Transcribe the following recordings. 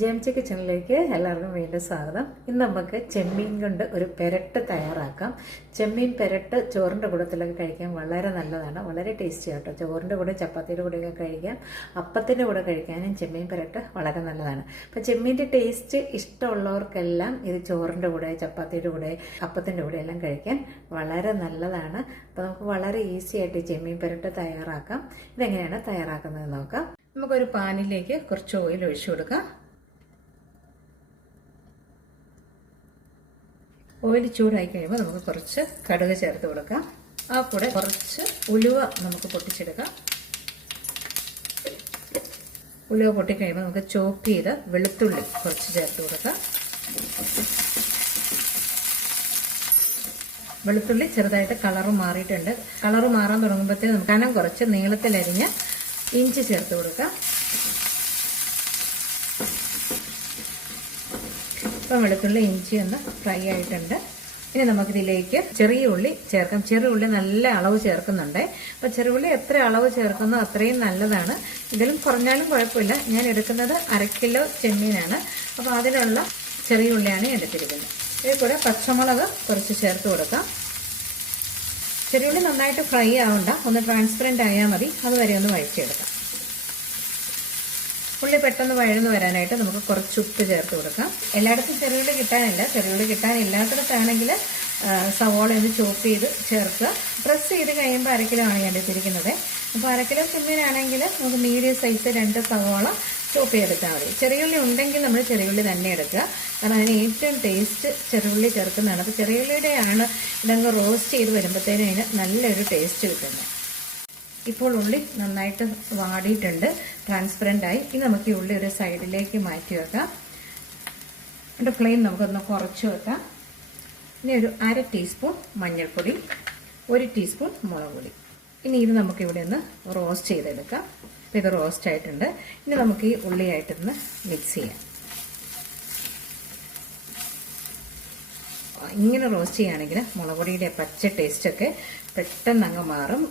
ജെംചി കിച്ചണിലേക്ക് എല്ലാവർക്കും വീണ്ടും സ്വാഗതം. ഇന്ന് നമുക്ക് ചെമ്മീൻ കൊണ്ട് ഒരു പെരട്ട് തയ്യാറാക്കാം. ചെമ്മീൻ പെരട്ട് ചോറിന്റെ കൂടത്തിലൊക്കെ കഴിക്കാൻ വളരെ നല്ലതാണ്. വളരെ ടേസ്റ്റി ആട്ടോ. ചോറിന്റെ കൂടെ ചപ്പാത്തിയുടെ കൂടെയൊക്കെ കഴിക്കാം. അപ്പത്തിന്റെ കൂടെ കഴിക്കാനും ചെമ്മീൻ പെരട്ട് വളരെ നല്ലതാണ്. അപ്പം ചെമ്മീന്റെ ടേസ്റ്റ് ഇഷ്ടമുള്ളവർക്കെല്ലാം ഇത് ചോറിന്റെ കൂടെ ചപ്പാത്തിയുടെ കൂടെ അപ്പത്തിന്റെ കൂടെ എല്ലാം കഴിക്കാൻ വളരെ നല്ലതാണ്. അപ്പോൾ നമുക്ക് വളരെ ഈസി ആയിട്ട് ചെമ്മീൻ പെരട്ട് തയ്യാറാക്കാം. ഇതെങ്ങനെയാണ് തയ്യാറാക്കുന്നത് നോക്കാം. നമുക്കൊരു പാനിലേക്ക് കുറച്ച് ഓയിൽ ഒഴിച്ചു കൊടുക്കാം. ഓയിൽ ചൂടായി കഴിയുമ്പോൾ നമുക്ക് കുറച്ച് കടുക് ചേർത്ത് കൊടുക്കാം. ആ കൂടെ കുറച്ച് ഉലുവ നമുക്ക് പൊട്ടിച്ചെടുക്കാം. ഉലുവ പൊട്ടിക്കഴിയുമ്പോൾ നമുക്ക് ചോപ്പ് ചെയ്ത് വെളുത്തുള്ളി കുറച്ച് ചേർത്ത് കൊടുക്കാം. വെളുത്തുള്ളി ചെറുതായിട്ട് കളറ് മാറിയിട്ടുണ്ട്. കളറ് മാറാൻ തുടങ്ങുമ്പോഴത്തേക്ക് നമുക്ക് കനം കുറച്ച് നീളത്തിലരിഞ്ഞ് ഇഞ്ചി ചേർത്ത് കൊടുക്കാം. ഇപ്പം വെളുത്തുള്ളി ഇഞ്ചി ഒന്ന് ഫ്രൈ ആയിട്ടുണ്ട്. ഇനി നമുക്കിതിലേക്ക് ചെറിയ ഉള്ളി ചേർക്കാം. ചെറിയ ഉള്ളി നല്ല അളവ് ചേർക്കുന്നുണ്ട്. അപ്പം ചെറിയ ഉള്ളി എത്ര അളവ് ചേർക്കുന്നോ അത്രയും നല്ലതാണ്. ഇതിലും കുറഞ്ഞാലും കുഴപ്പമില്ല. ഞാൻ എടുക്കുന്നത് അര കിലോ ചെമ്മീനാണ്. അപ്പോൾ അതിലുള്ള ചെറിയ ഉള്ളിയാണ് എടുത്തിരിക്കുന്നത്. ഇതിൽ കൂടെ പച്ചമുളക് കുറച്ച് ചേർത്ത് കൊടുക്കാം. ചെറിയ ഉള്ളി നന്നായിട്ട് ഫ്രൈ ആവണ്ട. ഒന്ന് ട്രാൻസ്പെറന്റ് ആയാൽ മതി. അതുവരെ ഒന്ന് വഴറ്റിയെടുക്കാം. ഉള്ളി പെട്ടെന്ന് വഴന്നു വരാനായിട്ട് നമുക്ക് കുറച്ച് ഉപ്പ് ചേർത്ത് കൊടുക്കാം. എല്ലായിടത്തും ചെറുകിട് കിട്ടാനില്ല. ചെറുകിട് കിട്ടാനില്ലാത്തടത്താണെങ്കിൽ സവോള ഒന്ന് ചോപ്പ് ചെയ്ത് ചേർക്കുക. പ്രസ് ചെയ്ത് കഴിയുമ്പോൾ അരക്കിലോ ആണ് ഞാൻ എടുത്തിരിക്കുന്നത് അപ്പോൾ അരക്കിലോ ചെമ്മീനാണെങ്കിൽ നമുക്ക് മീഡിയം സൈസ് രണ്ട് സവോള ചോപ്പ് ചെയ്തെടുത്താൽ മതി. ചെറിയുള്ളി ഉണ്ടെങ്കിൽ നമ്മൾ ചെറിയുള്ളി തന്നെ എടുക്കുക. കാരണം അതിന് ഏറ്റവും ടേസ്റ്റ് ചെറുള്ളി ചേർക്കുന്നതാണ്. അപ്പോൾ ചെറിയുള്ളിയുടെയാണ് ഇതങ്ങ് റോസ്റ്റ് ചെയ്ത് വരുമ്പോഴത്തേനും അതിന് നല്ലൊരു ടേസ്റ്റ് കിട്ടുന്നത്. ഇപ്പോൾ ഉള്ളി നന്നായിട്ട് വാടിയിട്ടുണ്ട്. ട്രാൻസ്പെറന്റ് ആയി. ഇനി നമുക്ക് ഈ ഉള്ളി ഒരു സൈഡിലേക്ക് മാറ്റി വെക്കാം. എന്റെ ഫ്ലെയിം നമുക്കൊന്ന് കുറച്ച് വെക്കാം. ഇനി ഒരു അര ടീസ്പൂൺ മഞ്ഞൾപ്പൊടി ഒരു ടീസ്പൂൺ മുളക് പൊടി ഇനി ഇത് നമുക്കിവിടെ ഒന്ന് റോസ്റ്റ് ചെയ്തെടുക്കാം. അപ്പോൾ ഇത് റോസ്റ്റ് ആയിട്ടുണ്ട് ഇനി നമുക്ക് ഈ ഉള്ളിയായിട്ടൊന്ന് മിക്സ് ചെയ്യാം. ഇങ്ങനെ റോസ്റ്റ് ചെയ്യുകയാണെങ്കിൽ മുളകുപൊടിയുടെ പച്ച ടേസ്റ്റൊക്കെ പെട്ടെന്ന് അങ്ങ് മാറും.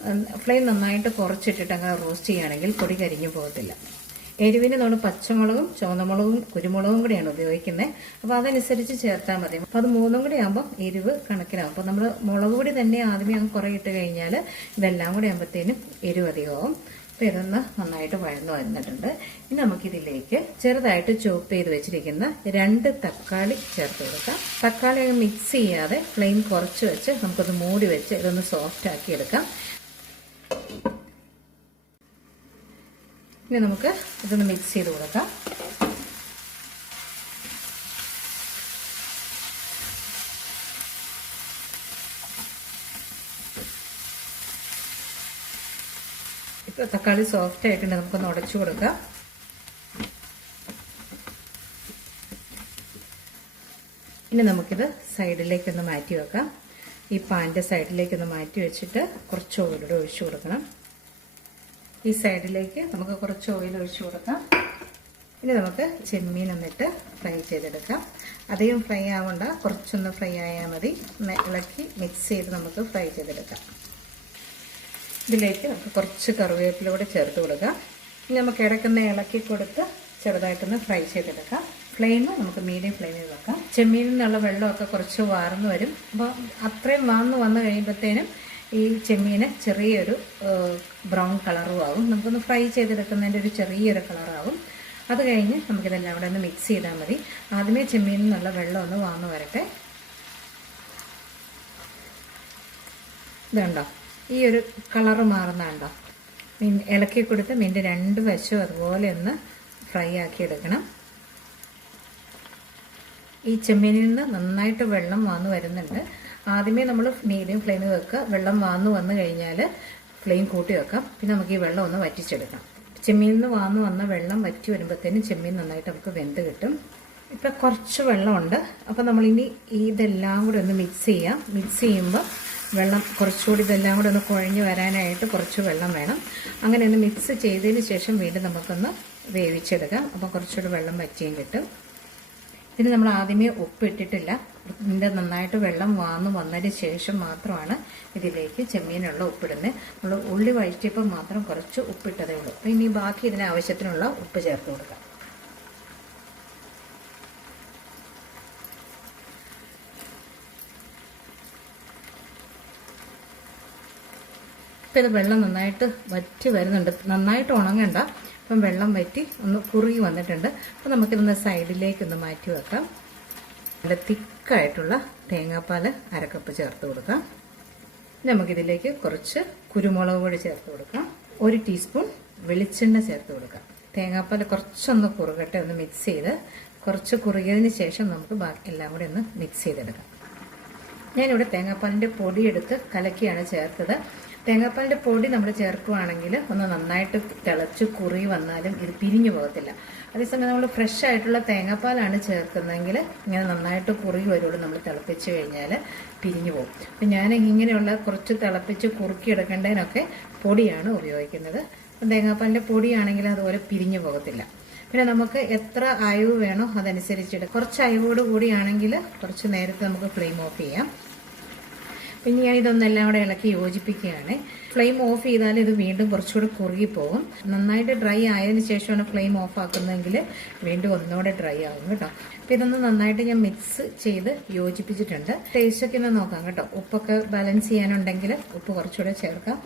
ഫ്ലെയിം നന്നായിട്ട് കുറച്ചിട്ടിട്ട് അങ്ങ് റോസ്റ്റ് ചെയ്യുകയാണെങ്കിൽ പൊടി കരിഞ്ഞു പോകത്തില്ല. എരിവിന് നമ്മൾ പച്ചമുളകും ചുവന്നമുളകും കുരുമുളകും കൂടിയാണ് ഉപയോഗിക്കുന്നത്. അപ്പോൾ അതനുസരിച്ച് ചേർത്താൽ മതി. അപ്പോൾ അത് മൂന്നും കൂടി ആകുമ്പോൾ എരിവ് കണക്കിനാകും അപ്പോൾ നമ്മൾ മുളക് പൊടി തന്നെ ആദ്യമേ അങ്ങ് കുറേ ഇട്ട് കഴിഞ്ഞാൽ ഇതെല്ലാം കൂടി ആകുമ്പോഴത്തേനും എരിവ് അധികമാവും. അപ്പോൾ ഇതൊന്ന് നന്നായിട്ട് വഴന്നു വന്നിട്ടുണ്ട്. ഇനി നമുക്കിതിലേക്ക് ചെറുതായിട്ട് ചോപ്പ് ചെയ്ത് വെച്ചിരിക്കുന്ന രണ്ട് തക്കാളി ചേർത്ത് കൊടുക്കാം. തക്കാളി മിക്സ് ചെയ്യാതെ ഫ്ലെയിം കുറച്ച് വെച്ച് നമുക്കൊന്ന് മൂടി വെച്ച് ഇതൊന്ന് സോഫ്റ്റ് ആക്കി എടുക്കാം. ഇനി നമുക്ക് ഇതൊന്ന് മിക്സ് ചെയ്ത് കൊടുക്കാം. തക്കാളി സോഫ്റ്റ് ആയിട്ടുണ്ട് നമുക്കൊന്ന് ഉടച്ചു കൊടുക്കാം. ഇനി നമുക്കിത് സൈഡിലേക്കൊന്ന് മാറ്റി വെക്കാം. ഈ പാന്റെ സൈഡിലേക്കൊന്ന് മാറ്റി വെച്ചിട്ട് കുറച്ച് ഓയിലൂടെ ഒഴിച്ചു കൊടുക്കണം. ഈ സൈഡിലേക്ക് നമുക്ക് കുറച്ച് ഓയിൽ ഒഴിച്ചു കൊടുക്കാം. ഇനി നമുക്ക് ചെമ്മീൻ ഒന്നിട്ട് ഫ്രൈ ചെയ്തെടുക്കാം. അധികം ഫ്രൈ ആവണ്ട കുറച്ചൊന്ന് ഫ്രൈ ആയാൽ മതി. ഇളക്കി മിക്സ് ചെയ്ത് നമുക്ക് ഫ്രൈ ചെയ്തെടുക്കാം. ഇതിലേക്ക് നമുക്ക് കുറച്ച് കറിവേപ്പില കൂടെ ചേർത്ത് കൊടുക്കാം. ഇനി നമുക്ക് ഇടയ്ക്കൊന്ന് ഇളക്കി കൊടുത്ത് ചെറുതായിട്ടൊന്ന് ഫ്രൈ ചെയ്തെടുക്കാം. ഫ്ലെയിം നമുക്ക് മീഡിയം ഫ്ലെയിമിൽ വെക്കാം. ചെമ്മീനിൽ നിന്നുള്ള വെള്ളമൊക്കെ കുറച്ച് വാർന്നു വരും. അപ്പോൾ അത്രയും വാർന്ന് വന്നു കഴിയുമ്പോഴത്തേനും ഈ ചെമ്മീന് ചെറിയൊരു ബ്രൗൺ കളറും ആവും. നമുക്കൊന്ന് ഫ്രൈ ചെയ്തെടുക്കുന്നതിന്റെ ഒരു ചെറിയൊരു കളറാവും അത് കഴിഞ്ഞ് നമുക്കിതെല്ലാം കൂടെ ഒന്ന് മിക്സ് ചെയ്താൽ മതി. ആദ്യമേ ചെമ്മീനിൽ നിന്നുള്ള വെള്ളം ഒന്ന് വാർന്നു വരട്ടെ. ഇതുണ്ടോ? ഈ ഒരു കളറ് മാറുന്നുണ്ടോ മീൻ ഇളക്കി കൊടുത്ത് മീന്റെ രണ്ട് വശവും അതുപോലെ ഒന്ന് ഫ്രൈ ആക്കി എടുക്കണം. ഈ ചെമ്മീനിൽ നിന്ന് നന്നായിട്ട് വെള്ളം വാന്നു വരുന്നുണ്ട്. ആദ്യമേ നമ്മൾ മീഡിയം ഫ്ലെയിമിൽ വെക്കുക. വെള്ളം വാന്നു വന്നു കഴിഞ്ഞാൽ ഫ്ലെയിം കൂട്ടി വെക്കാം. പിന്നെ നമുക്ക് ഈ വെള്ളം ഒന്ന് വറ്റിച്ചെടുക്കാം. ചെമ്മീനിൽ നിന്ന് വാന്നു വന്ന വെള്ളം വറ്റി വരുമ്പോഴത്തേനും ചെമ്മീൻ നന്നായിട്ട് നമുക്ക് വെന്ത് കിട്ടും. ഇപ്പം കുറച്ച് വെള്ളമുണ്ട്. അപ്പം നമ്മളിനി ഇതെല്ലാം കൂടെ ഒന്ന് മിക്സ് ചെയ്യാം. മിക്സ് ചെയ്യുമ്പോൾ വെള്ളം കുറച്ചുകൂടി ഇതെല്ലാം കൂടി ഒന്ന് കുഴഞ്ഞു വരാനായിട്ട് കുറച്ച് വെള്ളം വേണം. അങ്ങനെ ഒന്ന് മിക്സ് ചെയ്തതിന് ശേഷം വീണ്ടും നമുക്കൊന്ന് വേവിച്ചെടുക്കാം. അപ്പോൾ കുറച്ചുകൂടി വെള്ളം വറ്റിയും കിട്ടും. ഇതിന് നമ്മൾ ആദ്യമേ ഉപ്പിട്ടിട്ടില്ല. ഇതിന്റെ നന്നായിട്ട് വെള്ളം വാന്ന് വന്നതിന് ശേഷം മാത്രമാണ് ഇതിലേക്ക് ചെമ്മീനുള്ള ഉപ്പിടുന്നത്. നമ്മൾ ഉള്ളി വഴറ്റിയപ്പോൾ മാത്രം കുറച്ച് ഉപ്പിട്ടതേ ഉള്ളൂ. അപ്പോൾ ഇനി ബാക്കി ഇതിന് ആവശ്യത്തിനുള്ള ഉപ്പ് ചേർത്ത് കൊടുക്കാം. ഇപ്പം ഇത് വെള്ളം നന്നായിട്ട് വറ്റി വരുന്നുണ്ട്. നന്നായിട്ട് ഉണങ്ങണ്ട. ഇപ്പം വെള്ളം വറ്റി ഒന്ന് കുറുകി വന്നിട്ടുണ്ട്. അപ്പം നമുക്കിതൊന്ന് സൈഡിലേക്ക് ഒന്ന് മാറ്റി വെക്കാം. നല്ല തിക്കായിട്ടുള്ള തേങ്ങാപ്പാൽ അരക്കപ്പ് ചേർത്ത് കൊടുക്കാം. നമുക്കിതിലേക്ക് കുറച്ച് കുരുമുളക് പൊടി ചേർത്ത് കൊടുക്കാം. ഒരു ടീസ്പൂൺ വെളിച്ചെണ്ണ ചേർത്ത് കൊടുക്കാം. തേങ്ങാപ്പാൽ കുറച്ചൊന്ന് കുറുകട്ടെ ഒന്ന് മിക്സ് ചെയ്ത് കുറച്ച് കുറുകിയതിന് ശേഷം നമുക്ക് ബാക്കി എല്ലാം കൂടി ഒന്ന് മിക്സ് ചെയ്തെടുക്കാം. ഞാനിവിടെ തേങ്ങാപ്പാലിന്റെ പൊടിയെടുത്ത് കലക്കിയാണ് ചേർത്തത്. തേങ്ങാപ്പാലിന്റെ പൊടി നമ്മൾ ചേർക്കുകയാണെങ്കിൽ ഒന്ന് നന്നായിട്ട് തിളച്ച് കുറി വന്നാലും ഇത് പിരിഞ്ഞു പോകത്തില്ല. അതേസമയം നമ്മൾ ഫ്രഷ് ആയിട്ടുള്ള തേങ്ങാപ്പാലാണ് ചേർക്കുന്നതെങ്കിൽ ഇങ്ങനെ നന്നായിട്ട് കുറി വരുള്ളൂ നമ്മൾ തിളപ്പിച്ച് കഴിഞ്ഞാൽ പിരിഞ്ഞു പോകും. അപ്പം ഞാൻ ഇങ്ങനെയുള്ള കുറച്ച് തിളപ്പിച്ച് കുറുക്കിയെടുക്കേണ്ടതിനൊക്കെ പൊടിയാണ് ഉപയോഗിക്കുന്നത്. തേങ്ങാപ്പാലിന്റെ പൊടിയാണെങ്കിൽ അതുപോലെ പിരിഞ്ഞു പോകത്തില്ല. പിന്നെ നമുക്ക് എത്ര അയവ് വേണോ അതനുസരിച്ചിട്ട് കുറച്ച് അയവോട് കൂടിയാണെങ്കിൽ കുറച്ച് നേരത്തെ നമുക്ക് ഫ്ലെയിം ഓഫ് ചെയ്യാം. പിന്നെ ഞാൻ ഇതൊന്നെല്ലാം കൂടെ ഇളക്കി യോജിപ്പിക്കുകയാണ്. ഫ്ലെയിം ഓഫ് ചെയ്താൽ ഇത് വീണ്ടും കുറച്ചുകൂടെ കുറുകി പോകും നന്നായിട്ട് ഡ്രൈ ആയതിനു ശേഷമാണ് ഫ്ലെയിം ഓഫ് ആക്കുന്നതെങ്കിൽ വീണ്ടും ഒന്നുകൂടെ ഡ്രൈ ആകും കേട്ടോ. അപ്പം ഇതൊന്ന് നന്നായിട്ട് ഞാൻ മിക്സ് ചെയ്ത് യോജിപ്പിച്ചിട്ടുണ്ട്. ടേസ്റ്റൊക്കെ ഒന്ന് നോക്കാം കേട്ടോ. ഉപ്പൊക്കെ ബാലൻസ് ചെയ്യാനുണ്ടെങ്കിൽ ഉപ്പ് കുറച്ചുകൂടെ ചേർക്കാം.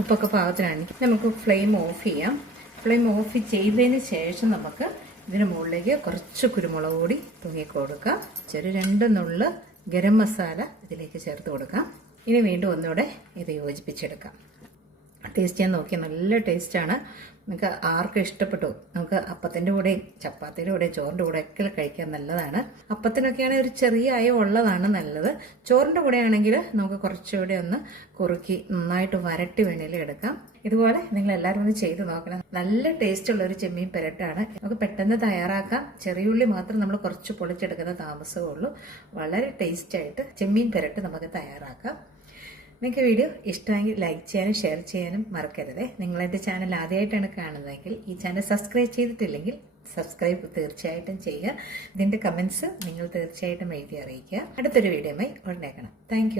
ഉപ്പൊക്കെ പാകത്തിനാണ്. നമുക്ക് ഫ്ലെയിം ഓഫ് ചെയ്യാം. ഫ്ലെയിം ഓഫ് ചെയ്തതിന് ശേഷം നമുക്ക് ഇതിന് മുകളിലേക്ക് കുറച്ച് കുരുമുളക് കൂടി തൂങ്ങി കൊടുക്കാം. ചെറു രണ്ട് നുള്ള് ഗരം മസാല ഇതിലേക്ക് ചേർത്ത് കൊടുക്കാം. ഇനി വീണ്ടും ഒന്നുകൂടെ ഇത് യോജിപ്പിച്ചെടുക്കാം. ടേസ്റ്റ് ചെയ്യാൻ നോക്കിയാൽ നല്ല ടേസ്റ്റാണ്. നമുക്ക് ആർക്കും ഇഷ്ടപ്പെട്ടു. നമുക്ക് അപ്പത്തിന്റെ കൂടെയും ചപ്പാത്തിന്റെ കൂടെയും ചോറിന്റെ കൂടെ ഒക്കെ കഴിക്കാൻ നല്ലതാണ്. അപ്പത്തിനൊക്കെയാണെങ്കിൽ ഒരു ചെറിയ അയ ഉള്ളതാണ് നല്ലത്. ചോറിന്റെ കൂടെ ആണെങ്കിൽ നമുക്ക് കുറച്ചുകൂടെ ഒന്ന് കുറുക്കി നന്നായിട്ട് വരട്ടി വേണേലും എടുക്കാം. ഇതുപോലെ നിങ്ങൾ എല്ലാവരും ഒന്ന് ചെയ്ത് നോക്കണം. നല്ല ടേസ്റ്റ് ഉള്ള ഒരു ചെമ്മീൻ പെരട്ടാണ്. നമുക്ക് പെട്ടെന്ന് തയ്യാറാക്കാം. ചെറിയുള്ളി മാത്രം നമ്മൾ കുറച്ച് പൊളിച്ചെടുക്കുന്ന താമസമേ ഉള്ളൂ. വളരെ ടേസ്റ്റായിട്ട് ചെമ്മീൻ പെരട്ട് നമുക്ക് തയ്യാറാക്കാം. നിങ്ങൾക്ക് വീഡിയോ ഇഷ്ടമെങ്കിൽ ലൈക്ക് ചെയ്യാനും ഷെയർ ചെയ്യാനും മറക്കരുത്. നിങ്ങൾ എന്റെ ചാനൽ ആദ്യമായിട്ടാണ് കാണുന്നതെങ്കിൽ ഈ ചാനൽ സബ്സ്ക്രൈബ് ചെയ്തിട്ടില്ലെങ്കിൽ സബ്സ്ക്രൈബ് തീർച്ചയായിട്ടും ചെയ്യുക. ഇതിന്റെ കമൻസ് നിങ്ങൾ തീർച്ചയായിട്ടും എഴുതി അറിയിക്കുക. അടുത്തൊരു വീഡിയോ ഉടനെ കാണാം. താങ്ക്